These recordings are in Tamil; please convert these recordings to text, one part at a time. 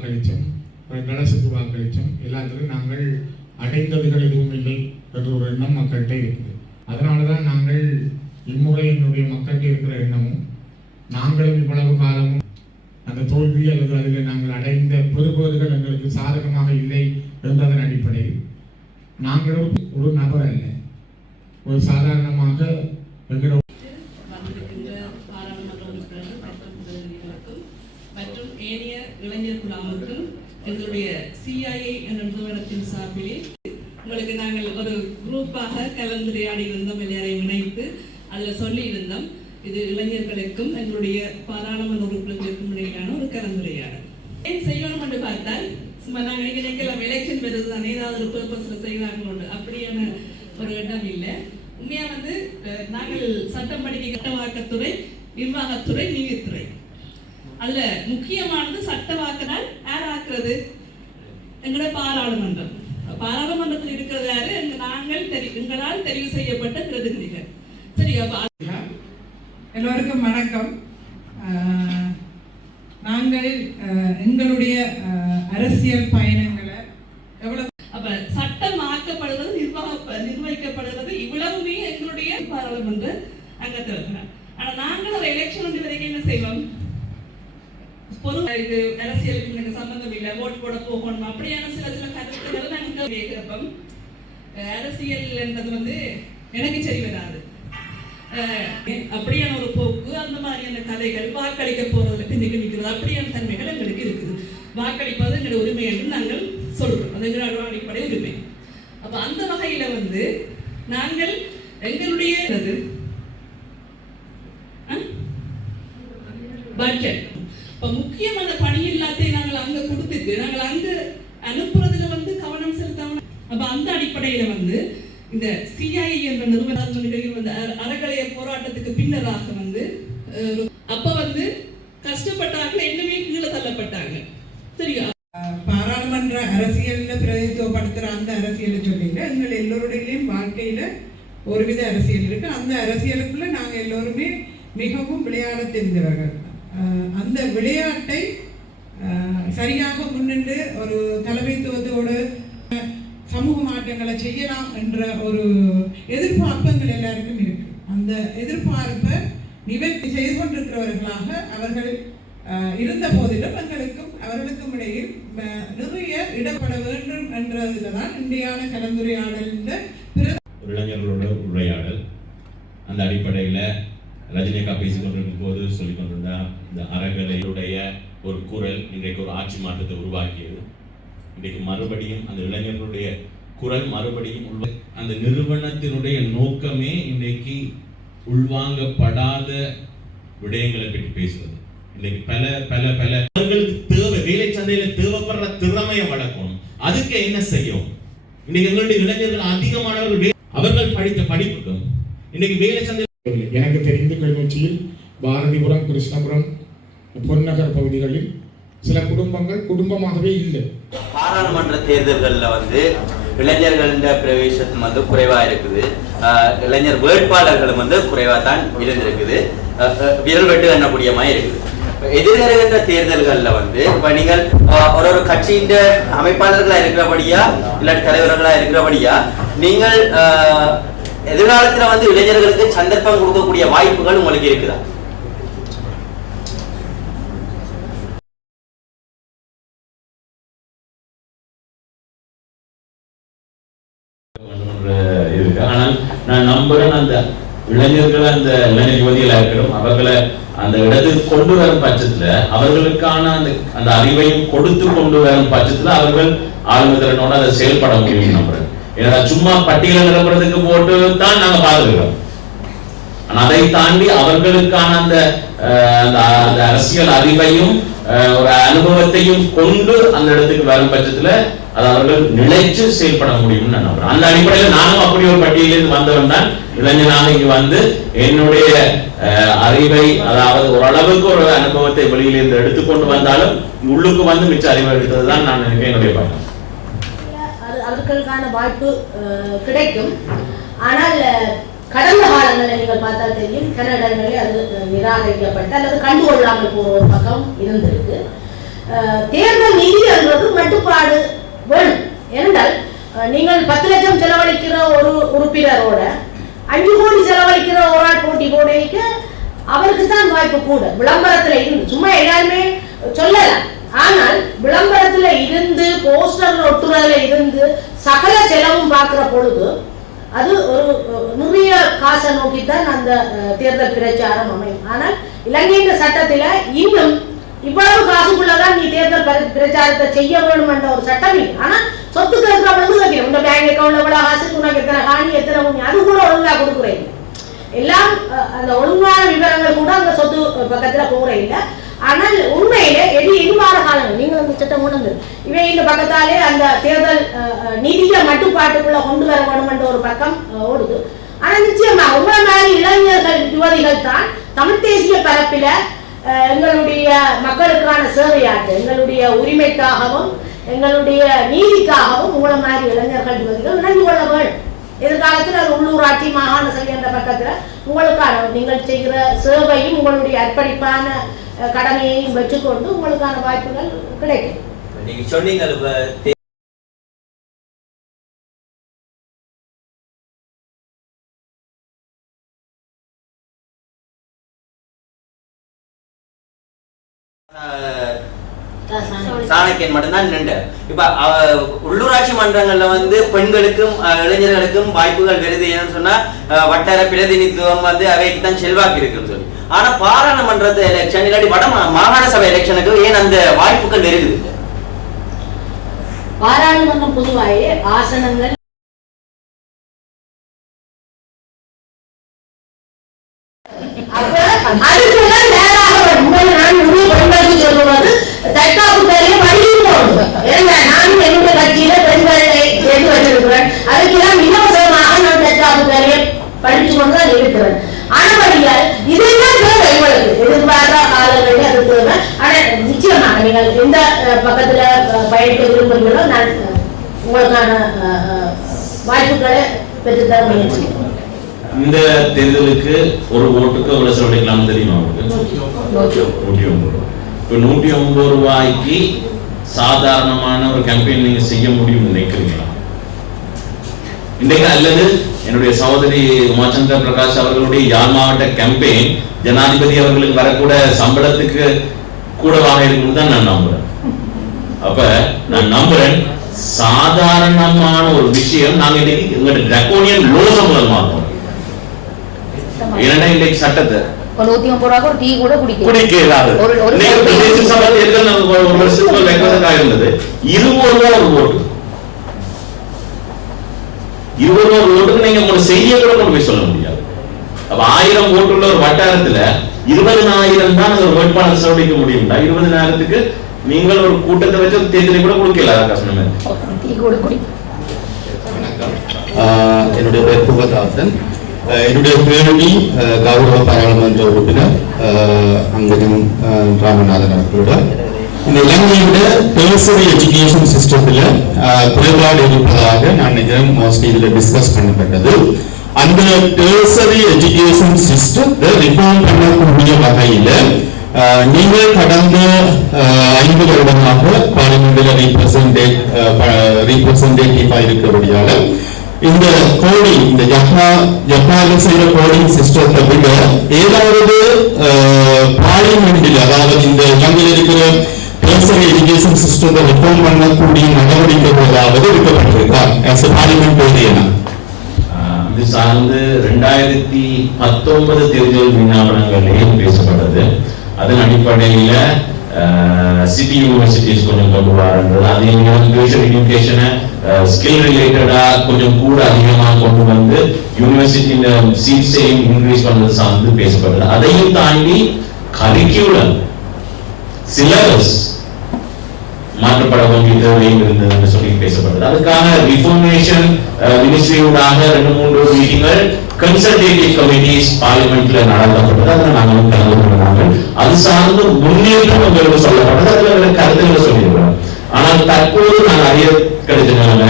வாக்களித்தோம், கலசுக்கு வாக்களித்தோம். எல்லாத்திலும் நாங்கள் அடைந்ததுகள் எதுவும் இல்லை என்ற ஒரு எண்ணம் மக்கள்கிட்ட இருக்குது. அதனால தான் நாங்கள் இம்முறை என்னுடைய மக்கள்கிட்ட இருக்கிற எண்ணமும் நாங்களும் இவ்வளவு காலமும் அந்த தோல்வி அல்லது அதில் நாங்கள் அடைந்த பெறுபேறுகள் எங்களுக்கு சாதகமாக இல்லை என்பதன் அடிப்படையில் நாங்களும் ஒரு நபர் அல்ல, ஒரு சாதாரணமாக எங்களோட மற்றும் ஏனைய இளைஞர் குழாமுக்கும் எங்களுடைய CIA என்ற நிறுவனத்தின் சார்பிலே உங்களுக்கு நாங்கள் ஒரு குரூப்பாக கலந்துரையாடி இருந்தோம். எல்லாரையும் இணைத்து அதில் சொல்லி இருந்தோம், இது இளைஞர்களுக்கும் எங்களுடைய பாராளுமன்ற உறுப்பினர்களுக்கும் இடையிலான ஒரு கலந்துரையாடல். ஏன் செய்யணும் என்று பார்த்தால் சும்மா நாங்கள் நினைக்கலாம் எலெக்ஷன் வருது தானே ஏதாவது ஒரு பர்பஸில் செய்வாங்களோடு, அப்படியான ஒரு இடம் இல்லை. உண்மையா நாங்கள் சட்டம் படிக்க சட்டவாக்கத்துறை, நிர்வாகத்துறை, நீதித்துறை, அதுல முக்கியமானது சட்டவாக்கினால் யார் ஆக்குறது? எங்களுடைய பாராளுமன்றம். பாராளுமன்றத்தில் இருக்கிறது யாரு? நாங்கள் எங்களால் தெரிவு செய்யப்பட்ட பிரதிநிதிகள். சரி, எல்லோருக்கும் வணக்கம். நாங்கள் எங்களுடைய அரசியல் பயணங்களை எவ்வளவு சட்டம் ஆக்கப்படுவது, நிர்வகிக்கப்படுவது இவ்வளவுமே எங்களுடைய பாராளுமன்ற அங்கத்தில் இருக்கிறார். ஆனா நாங்கள் ஒரு எலெக்ஷன் வந்து வரைக்கும் என்ன செய்வோம்? பொது இது அரசியலுக்கு எனக்கு சம்பந்தம் இல்லை, ஓட்டு போட போகணும் அப்படியான சில கருத்துக்களை நாங்கள் கேட்கிறப்ப அரசியல் என்றது எனக்கு சரி வராது, அப்படியான ஒரு போக்கு, அந்த மாதிரியான கதைகள், வாக்களிக்க போறதுல பின்னுக்கு நிற்கிறது, அப்படியான தன்மைகள் எங்களுக்கு இருக்குது. வாக்களிப்பது எங்களுடைய உரிமை என்று நாங்கள் சொல்றோம், அது எங்களோட அடிப்படை உரிமை. அப்ப அந்த வகையில நாங்கள் எங்களுடைய பட்ஜெட் முக்கியமான பணி எல்லாத்தையும் நாங்கள் அங்க கொடுத்துட்டு நாங்கள் அங்க அனுப்புறதுல கவனம் செலுத்தணும். அப்ப அந்த அடிப்படையில இந்த CIA என்ற நிறுவனத்தில் அறகலைய போராட்டத்துக்கு பின்னராக அப்ப கஷ்டப்பட்டார்கள், என்னமே கீழே தள்ளப்பட்டாங்க. சரியா? பாராளுமன்ற அரசியல்ல பிரதிநிதித்துவப்படுத்துற அந்த அரசியலை சொல்லிங்க எங்கள் எல்லோருடையும் வாழ்க்கையில ஒருவித அரசியல் இருக்கு. அந்த அரசியலுக்குள்ள நாங்க எல்லோருமே மிகவும் விளையாட தெரிந்தவர்கள். அந்த விளையாட்டை சரியாக முன்னின்று ஒரு தலைமைத்துவத்தோடு சமூக மாற்றங்களை செய்யலாம் என்ற ஒரு எதிர்பார்ப்புகள் எல்லாருக்கும் இருக்கு. அந்த எதிர்பார்ப்பை நிவர்த்தி செய்து கொண்டிருக்கிறவர்களாக அவர்கள் இருந்த போதிலும் எங்களுக்கும் அவர்களுக்கும் இடையில் நிறைய இடப்பட வேண்டும் என்றதுல தான் இந்தியான கலந்துரையாடல். இளைஞர்களோட உரையாடல் அந்த அடிப்படையில் ரஜினிகா பேசிக் கொண்டிருக்கும் போது சொல்லிக் கொண்டிருந்தா இந்த அறகலையுடைய ஒரு குரல் இன்றைக்கு ஒரு ஆட்சி மாற்றத்தை உருவாக்கியது. இன்றைக்கு மறுபடியும் அந்த இளைஞர்களுடைய குரல் மறுபடியும் அந்த நிறுவனத்தினுடைய நோக்கமே இன்றைக்கு உள்வாங்கப்படாத விடயங்களை பற்றி பேசுவது. இன்னைக்கு பல பல பல அவர்களுக்கு தேவை, வேலை சந்தையில தேவைப்படுற திறமையை வளர்க்கணும். அதுக்கு என்ன செய்யும்? இன்னைக்கு எங்களுடைய இளைஞர்கள் அதிகமானவர்கள் அவர்கள் படித்த படிப்புக்கும் இன்னைக்கு வேலை சந்தை எனக்கு தெரிந்து கிளிநொச்சியில் பாரதிபுரம், கிருஷ்ணபுரம், பொன்னகர் பகுதிகளில் சில குடும்பங்கள் குடும்பமாகவே இல்லை. பாராளுமன்ற தேர்தல்களில் இளைஞர்களின் பிரவேசம் குறைவா இருக்குது. இளைஞர் வேட்பாளர்களும் குறைவா தான் இருந்திருக்குது. விரல் வெட்டு எண்ணக்கூடியமாக இருக்குது. எதிர்கிற தேர்தல்களில் இப்ப நீங்கள் ஒரு கட்சியின் அமைப்பாளர்களா இருக்கிறபடியா இல்லாட்டி தலைவர்களா இருக்கிறபடியா நீங்கள் எதிர்காலத்துல இளைஞர்களுக்கு சந்தர்ப்பம் கொடுக்கக்கூடிய வாய்ப்புகள் உங்களுக்கு இருக்குதா? இருக்கு. ஆனால் நான் நம்புறேன் அந்த இளைஞர்கள் அந்த இளைஞர் யுவதிகளா இருக்கிறோம் அவர்களை அந்த இடத்துக்கு கொண்டு வரும் பட்சத்துல அவர்களுக்கான அந்த அறிவையும் கொடுத்து கொண்டு வரும் பட்சத்துல அவர்கள் ஆளுநர்களோட அதை செயல்பட முடியும் நம்புறேன். ஏன்னா சும்மா பட்டியலை நிரப்புறதுக்கு போட்டு தான் நாங்க பார்த்துக்கிறோம். அதை தாண்டி அவர்களுக்கான அந்த அரசியல் அறிவையும் ஒரு அனுபவத்தையும் கொண்டு அந்த இடத்துக்கு வரும் பட்சத்துல அது அவர்கள் நிலைச்சு செயல்பட முடியும்னு நான் நம்புறேன். அந்த அடிப்படையில் நானும் அப்படி ஒரு பட்டியலிருந்து வந்தவன் தான். இளைஞனாக இங்கு என்னுடைய அறிவை, அதாவது ஓரளவுக்கு ஒரு அனுபவத்தை வெளியிலிருந்து எடுத்துக்கொண்டு வந்தாலும் உள்ளுக்கு மிச்ச அறிவை எடுத்ததுதான் நான் நினைக்கிறேன். என்னுடைய பயணம் அவர்களுக்கான வாய்ப்பு கிடைக்கும். ஆனால் கடந்த காலங்களில் நீங்கள் பார்த்தால் தெரியும், கனடாவில் அது நிராகரிக்கப்பட்ட அல்லது கண்டுகொள்ளாமல் போற ஒரு பக்கம் இருந்திருக்கு. தேர்தல் நீதி என்றது மட்டுப்பாடு வேணும். ஏனென்றால் நீங்கள் 10 லட்சம் செலவழிக்கிற ஒரு உறுப்பினரோட 5 கோடி செலவழிக்கிற ஒரு ஆள் போட்டி போடைக்க அவருக்கு தான் வாய்ப்பு கூட. விளம்பரத்துல இருந்து சும்மா எல்லாருமே சொல்லலாம், ஆனால் விளம்பரத்துல இருந்து போஸ்டர் ஒட்டுறதுல இருந்து சகல செலவும் பார்க்கிற பொழுது அது ஒரு நிறைய காசை நோக்கித்தான் அந்த தேர்தல் பிரச்சாரம் அமையும். ஆனால் இலங்கையின் சட்டத்துல இன்னும் இவ்வளவு காசுக்குள்ளதான் நீ தேர்தல் பிரச்சாரத்தை செய்ய வேணும் என்ற ஒரு சட்டம் இல்லை. ஆனா சொத்து கேட்கிற பொழுது வைக்கிறோம், இந்த பேங்க் அக்கௌண்ட்ல எவ்வளவு காசு, உனக்கு எத்தனை காணி, எத்தனை பூமி, அது கூட ஒழுங்கா கொடுக்குறேன். எல்லாம் அந்த ஒழுங்கான விவரங்கள் கூட அந்த சொத்து பக்கத்துல போகிற இல்லை. ஆனால் உண்மையிலே எதிர்வார காலங்கள் நீங்கள் அந்த சட்டம் உணர்ந்து இவை இந்த பக்கத்தாலே அந்த தேர்தல் நிதிய மட்டுப்பாட்டுக்குள்ள கொண்டு வர வேண்டும் என்ற ஒரு பக்கம் ஓடுது. ஆனா நிச்சயமா உங்களை மாதிரி இளைஞர்கள் யுவதிகள் தான் தமிழ் தேசிய பரப்பில எங்களுடைய மக்களுக்கான சேவையாற்று, எங்களுடைய உரிமைக்காகவும் எங்களுடைய நீதிக்காகவும் உங்களை மாதிரி இளைஞர்கள் யுவதிகள் இணைந்து கொள்ள வேண்டும். எதிர்காலத்தில் அது உள்ளூராட்சி மாகாண சபை என்ற பக்கத்துல உங்களுக்கான நீங்கள் செய்கிற சேவையும் உங்களுடைய அர்ப்பணிப்பான கடமையையும் வச்சுக்கொண்டு உங்களுக்கான வாய்ப்புகள் கிடைக்கும். நீங்க சொன்னீங்க சாணக்கியன் மட்டும்தான் நின்று. இப்ப உள்ளூராட்சி மன்றங்கள்ல வந்து பெண்களுக்கும் இளைஞர்களுக்கும் வாய்ப்புகள் வருது. ஏன்னு சொன்னா வட்டார பிரதிநிதித்துவம் வந்து அவைக்கு தான் செல்வாக்கு இருக்குன்னு சொல்லி. ஆனா பாராளுமன்ற எலெக்ஷன் இல்லாட்டி வட மாகாண சபை எலெக்ஷனுக்கு ஏன் அந்த வாய்ப்புகள் வருது? பாராளுமன்றம் பொதுவாக ஆசனங்கள் தற்காப்பு பேரையே படியும் போடுவோம். நானும் என்னுடைய கட்சியில பெண்களை சேர்த்து வச்சிருக்கிறேன். அதுக்கெல்லாம் இலவசமாக நான் தற்காப்பு பேரையை படிச்சு கொண்டுதான் இருக்கிறேன். ஆனபடியால் இதெல்லாம் தேவை, உங்களுக்கு எதிர்பார்த்த காலங்களில் அது தேவை. ஆனா நிச்சயமாக நீங்கள் எந்த பக்கத்துல பயணிக்க விரும்புகிறீங்களோ நான் உங்களுக்கான வாய்ப்புகளை பெற்றுத்தர முயற்சி. இந்த தேர்தலுக்கு ஒரு ஓட்டுக்கு எவ்வளவு செலவழிக்கலாம் தெரியுமா உங்களுக்கு? 109. இப்போ 109 ரூபாய்க்கு சாதாரணமான ஒரு கேம்பெயின் நீங்க செய்ய முடியும் நினைக்கிறீங்களா இன்றைக்கு? அல்லது என்னுடைய சகோதரி உமாச்சந்திர பிரகாஷ் அவர்களுடைய யாழ் மாவட்ட கேம்பெயின் ஜனாதிபதி அவர்களுக்கு வரக்கூட சம்பளத்துக்கு கூடவாக இருக்குன்னு தான் நான் நம்புறேன். அப்ப நான் நம்புறேன் சாதாரணமான ஒரு விஷயம் நாங்க இன்னைக்கு எங்களுடைய டிராகோனியன் லோஸ முதல் மாற்றோம். இரண்டா இன்றைக்கு சட்டத்தை 109 ரூபாய்க்கு ஒரு டீ கூட குடிக்கிறாரு. பிரதேச சபை தேர்தல் ஒரு வருஷத்துக்கு வைக்கிறதுக்காக இருந்தது 20 ரூபாய் ஒரு ஓட்டு. 20 ரூபாய் ஒரு ஓட்டுக்கு நீங்க உங்களோட செய்தியை கூட கொண்டு போய் சொல்ல முடியாது. அப்ப 1000 ஓட்டுள்ள ஒரு வட்டாரத்துல 20,000 தான் ஒரு வேட்பாளர் செலவழிக்க முடியும்டா. 20,000க்கு நீங்கள் ஒரு கூட்டத்தை வச்சு தேர்தலை கூட கொடுக்கல. கஷ்டமே. என்னுடைய பேர் புகதாசன். என்னுடைய கேள்வி கௌரவ பாராளுமன்ற உறுப்பினர் அங்கஜன் ராமநாதன் அவர்களோட இந்த இலங்கையோட டெர்சரி எஜுகேஷன் சிஸ்டத்துல குறைபாடு இருப்பதாக நான் நினைக்கிறேன் மோஸ்ட்லி இதுல டிஸ்கஸ் பண்ணப்பட்டது. அந்த டெர்சரி எஜுகேஷன் சிஸ்டத்தை ரிஃபார்ம் பண்ணக்கூடிய வகையில நீங்கள் கடந்த 5 வருடமாக பார்லிமெண்ட்ல ரீப்ரசன்டேட்டிவா இருக்கிறபடியால இந்த கோடிங் இந்த ஜப்பான்ல செய்யற கோடிங் சிஸ்டத்தை விட ஏதாவது பார்லிமெண்டில் அதாவது இந்த இலங்கையில் இருக்கிற டெர்சரி எஜுகேஷன் சிஸ்டத்தை ரிஃபார்ம் பண்ணக்கூடிய நடவடிக்கைகள் ஏதாவது எடுக்கப்பட்டிருக்கா as a parliamentarian? இது சார்ந்து 2019 தேர்தல் விஞ்ஞாபனங்களிலேயும் பேசப்பட்டது. அதன் அடிப்படையில சிட்டி யூனிவர்சிட்டிஸ் கொஞ்சம் கொண்டு வரன்றது, அதே ஸ்பெஷல் எஜுகேஷனை ஸ்கில் ரிலேட்டடா கொஞ்சம் கூட அதிகமாக கொண்டு வந்து யூனிவர்சிட்டியில சீட்ஸையும் இன்க்ரீஸ் பண்றது சார்ந்து பேசப்பட்டது. அதையும் தாண்டி கரிக்குலம் சிலபஸ் மாற்றப்பட வேண்டிய தேவையும் இருந்தது சொல்லி பேசப்பட்டது. அதுக்கான ரிஃபார்மேஷன் மினிஸ்ட்ரியோடாக 2-3 மீட்டிங்கள் கன்சல்டேட்டிவ் கமிட்டிஸ் பார்லிமெண்ட்ல நடத்தப்பட்டது. அதில் நாங்களும் கலந்து கொண்டாங்க. அது சார்ந்து முன்னேற்றம் உங்களுக்கு சொல்லப்பட்டது. அதுல கருத்துக்களை சொல்லியிருக்கிறோம். ஆனால் தற்போது நான் அறிய கிடைச்சதுனால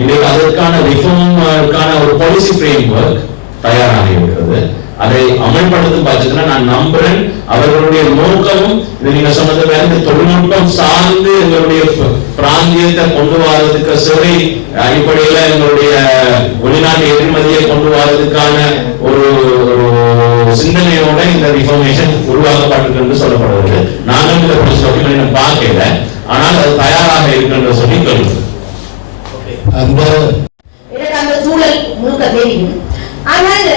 இன்றைக்கு அதற்கான ரிஃபார்முக்கான ஒரு பாலிசி ஃப்ரேம் ஒர்க் தயாராக இருக்கிறது. அதை அமல்படுத்தும் பட்சத்துல நான் நம்புறேன் அவர்களுடைய நோக்கமும் நீங்க சொன்னது வேற இந்த தொழில்நுட்பம் சார்ந்து எங்களுடைய பிராந்தியத்தை கொண்டு வரதுக்கு சேவை அடிப்படையில எங்களுடைய வெளிநாட்டு ஏற்றுமதியை கொண்டு வரதுக்கான ஒரு சிந்தனையோட இந்த ரிஃபார்மேஷன் உருவாக்கப்பட்டிருக்கு என்று சொல்லப்படுகிறது. நாங்கள் இந்த ப்ரொசீஜர் பார்க்கல, ஆனால் அது தயாராக இருக்கின்ற சொல்லி கேள்வி. எனக்கு அந்த சூழல் முழுக்க தெரியும். ஆனால்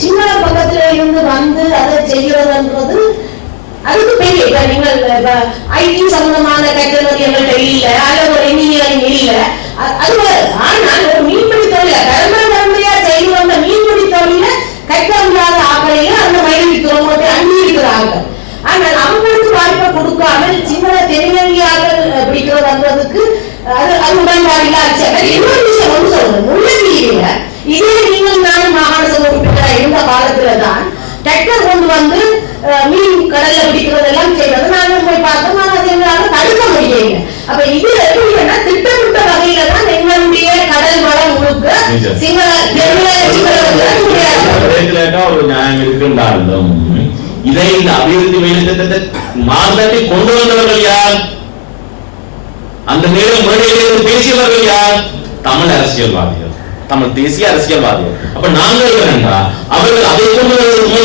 சின்ன பக்கத்துல இருந்து வந்து அதை செய்யறதுன்றது அதுக்கு பெரிய இப்ப நீங்கள் ஐடி சம்பந்தமான கட்டணம் எங்கள்கிட்ட இல்ல, அல்லது ஒரு இன்ஜினியரிங் இல்ல, அது ஆனால் ஒரு மீன்பிடி தொழில பரம்பரையா செய்து வந்த மீன்பிடி தொழில கற்க முடியாத ஆக்களையும் அந்த மயிலி துறைமுகத்தை அங்கீகரிக்கிறாங்க. ஆனால் அவங்களுக்கு வாய்ப்பை கொடுக்காமல் சின்ன தெரியவியாக பிடிக்கிறதுன்றதுக்கு அது உடன்பாடில இன்னொரு விஷயம் வந்து சொல்றேன். முன்னெடுக்கீங்க இதே நீங்கள் நானும் மாகாண சபை உறுப்பினராக இருந்த காலத்துலதான் டிராக்டர் கொண்டு வந்து மீன் கடல்ல பிடிக்கிறதெல்லாம் செய்வது நாங்கள் போய் பார்த்தோம். ஆனால் அது எங்களால் தடுக்க முடியல. அப்ப இது எப்படின்னா திட்டமிட்ட வகையில தான் எங்களுடைய கடல் வளம் முழுக்க ஒரு நியாயம் இருக்கின்றாலும் இதை இந்த அபிவிருத்தி வேலைத்திட்டத்தை மாதத்தை கொண்டு வந்தவர்கள் யார்? அந்த நேரம் மேடையிலிருந்து பேசியவர்கள் யார்? தமிழ் அரசியல்வாதிகள், தமிழ் தேசிய அரசியல்வாதிகள். அப்ப நாங்கள் வேண்டா அவர்கள் அதை கொண்டு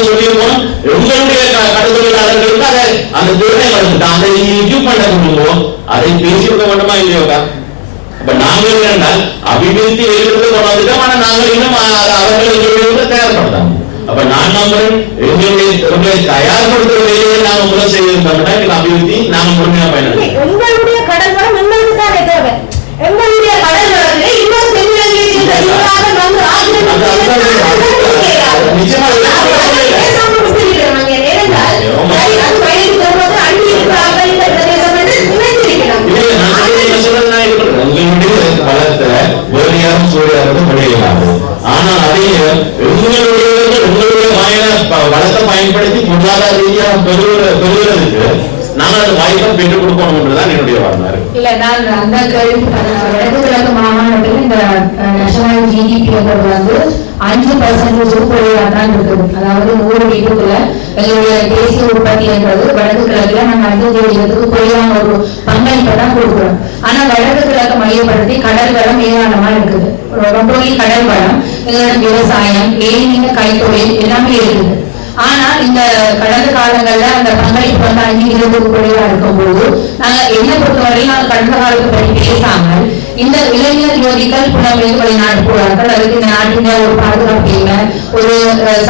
சொல்லியிருக்கோம். உங்களுடைய கடற்தொழிலாளர்களுக்கு அதை அந்த துறை அந்த பண்ண கொள்ளுவோம். அதை பேசியிருக்க வேண்டுமா இல்லையோக்கா? அப்ப நாங்கள் வேண்டால் அபிவிருத்தி வெளியிட்டு கொண்டாந்துட்டோம். ஆனா நாங்கள் இன்னும் அவர்கள் தயார்படுத்தாங்க. அப்ப நான் நம்புறேன் எங்களுடைய தயார்படுத்துற வேலையை நாங்கள் முதல் செய்திருந்தோம்னா எங்கள் அபிவிருத்தி நாங்கள் முழுமையா பயன்படுத்தும். எங்களுடைய கடல் வளம் எங்களுக்கு தானே தேவை. எங்களுடைய கடல் வளத்திலே இன்னும் ஆனால் அதையே உங்களுடைய வளத்தை பயன்படுத்தி பொருளாதார ரீதியாக பெறுவதற்கு நாங்கள் அது வாய்ப்பை பெற்றுக் கொடுக்கணும் என்றுதான் என்னுடைய வரலாறு. இல்ல நான் அந்த கேள்வி வடக்கு கிழக்கு மாகாணத்தில் இந்த நேஷனல் ஜிடிபி வந்து 5% குறைவாக தான் இருக்குது. அதாவது 100 வீட்டுக்குள்ள எங்களுடைய தேசிய உற்பத்தி என்பது வடக்கு கிழக்குல நாங்கள் 5% குறைவான ஒரு பங்களிப்பை தான் கொடுக்கிறோம். ஆனா வடக்கு கிழக்கு மையப்படுத்தி கடல் வளம் ஏராளமா இருக்குது. ரொம்ப கடல் வளம், எங்களோட விவசாயம், ஏனிங்க கைத்தொழில் எல்லாமே இருக்குது. ஆனா இந்த கடந்த காலங்கள்ல அந்த பங்களிப்பு வந்து 5% குறைவா இருக்கும்போது நாங்க என்ன பொறுத்தவரையும் நாங்கள் கடந்த காலத்தை பற்றி பேசாமல் இந்த இளைஞர் யோதிகள் புலம்பெயர்ந்து வெளிநாடு போறார்கள். அதுக்கு இந்த நாட்டின் ஒரு பாதுகாப்பு இல்லை, ஒரு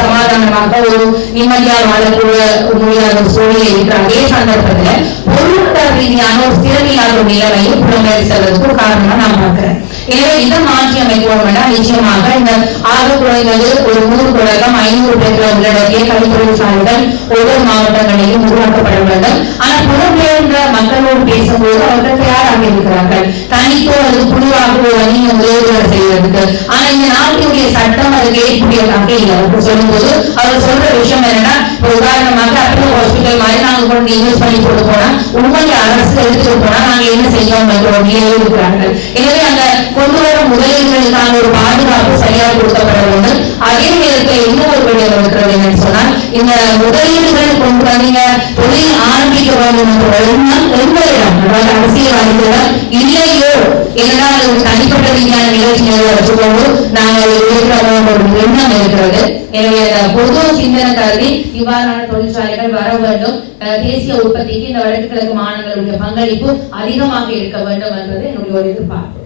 சமாதானமாக ஒரு நிம்மதியாக வாழக்கூடிய முடியாத சூழ்நிலை இருக்கிற அதே சந்தர்ப்பத்துல பொருளாதார ரீதியான ஒரு திறமையில்லாத ஒரு நிலைமையை புலம்பெயர் செல்வதற்கு ஒரு காரணமா நான் பார்க்கிறேன். எனவே இதை மாற்றி அமைக்கிறோம் வேண்டாம். நிச்சயமாக இந்த ஆக குறைந்தது ஒரு 100 தொடக்கம் 500 பேர்களை உள்ளடக்கிய கல்வித்தொழிற்சாலைகள் ஒவ்வொரு மாவட்டங்களிலும் உருவாக்கப்பட வேண்டும். ஆனால் புலம்பெயர்ந்த மக்களோடு பேசும்போது அவர்கள் தயாராக இருக்கிறார்கள் தனித்தோ அது புதிதாக நீங்க முதலீடுகளை செய்வதற்கு. ஆனா இந்த நாட்டினுடைய சட்டம் அதுக்கு ஏற்புடையதாக இல்லை. அவர்கள் சொல்லும்போது அவர் சொல்ற விஷயம் என்னன்னா, உதாரணமாக அப்போ ஹாஸ்பிட்டல் மாதிரி நாங்க கொண்டு இன்வெஸ்ட் பண்ணி கொடுத்து போனா உண்மையை அரசு எடுத்துட்டு போனா நாங்க என்ன செய்வோம் இருக்கிறார்கள். எனவே அந்த கொண்டு வரும் முதலீடுகளுக்கான ஒரு பாதுகாப்பு சரியாக கொடுக்கப்பட வேண்டும். அதே நேரத்தில் இன்னொரு விடயம் இருக்கிறது என்னன்னு சொன்னால், இந்த முதலீடுகள் கொண்டு வந்தீங்க தொழில் ஆரம்பிக்க வேண்டும் என்ற எண்ணம் எங்களிடம், அதாவது அரசியல்வாதிகளிடம் இல்லையோ என்னதான் அது ஒரு தனிப்பட்ட ரீதியான நிகழ்ச்சிகளை வச்சுக்கொண்டு நாங்கள் இருக்கிறோம் ஒரு எண்ணம் இருக்கிறது. எனவே பொது சிந்தனை கருதி இவ்வாறான தொழிற்சாலைகள் வர வேண்டும். தேசிய உற்பத்திக்கு இந்த வடக்கு கிழக்கு மாநிலங்களுடைய பங்களிப்பு அதிகமாக இருக்க வேண்டும் என்பது என்னுடைய ஒரு எதிர்பார்ப்பு.